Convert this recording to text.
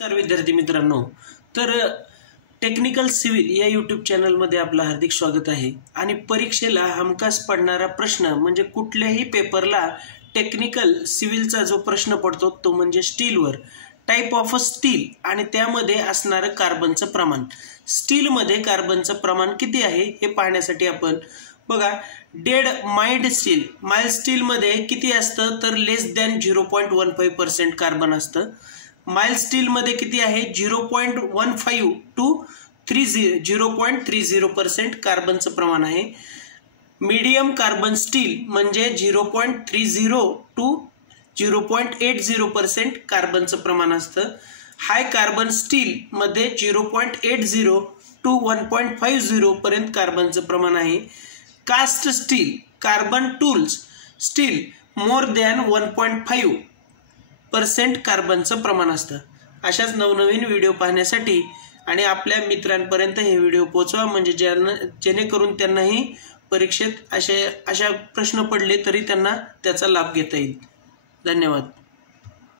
नमस्कार विद्यार्थी मित्रांनो, तर टेक्निकल सिव्हिल या यूट्यूब चॅनलमध्ये आपलं हार्दिक स्वागत आहे। आणि परीक्षेला हमखास पडणारा प्रश्न म्हणजे कुठल्याही पेपरला टेक्निकल सिव्हिलचा जो प्रश्न पडतो तो म्हणजे स्टीलवर, टाइप ऑफ स्टील आणि त्यामध्ये असणारं कार्बनचं प्रमाण। स्टीलमध्ये कार्बनचं प्रमाण किती आहे हे पाहण्यासाठी आपण बघा, डेड माइल्ड स्टीलमध्ये किती असतं तर लेस दॅन 0.15% कार्बन असतं। माइल्ड स्टील मध्ये किती आहे 0.15 टू 0.30% कार्बनचं प्रमाण आहे। मीडियम कार्बन स्टील म्हणजे 0.30 टू 0.80% कार्बनचं प्रमाण असतं। हाय कार्बन स्टील मध्ये 0.80 टू 1.50 पर्यंत कार्बनचं प्रमाण आहे। Cast steel carbon tools steel more than 1.5% कार्बनचं प्रमाण असतं। अशाच नवनवीन व्हिडिओ पाहण्यासाठी आणि आपल्या मित्रांपर्यंत हे व्हिडिओ पोहोचवा म्हणजे जेणेकरून त्यांनाही परीक्षेत अशा प्रश्न पडले तरी त्यांना त्याचा लाभ घेता येईल। धन्यवाद।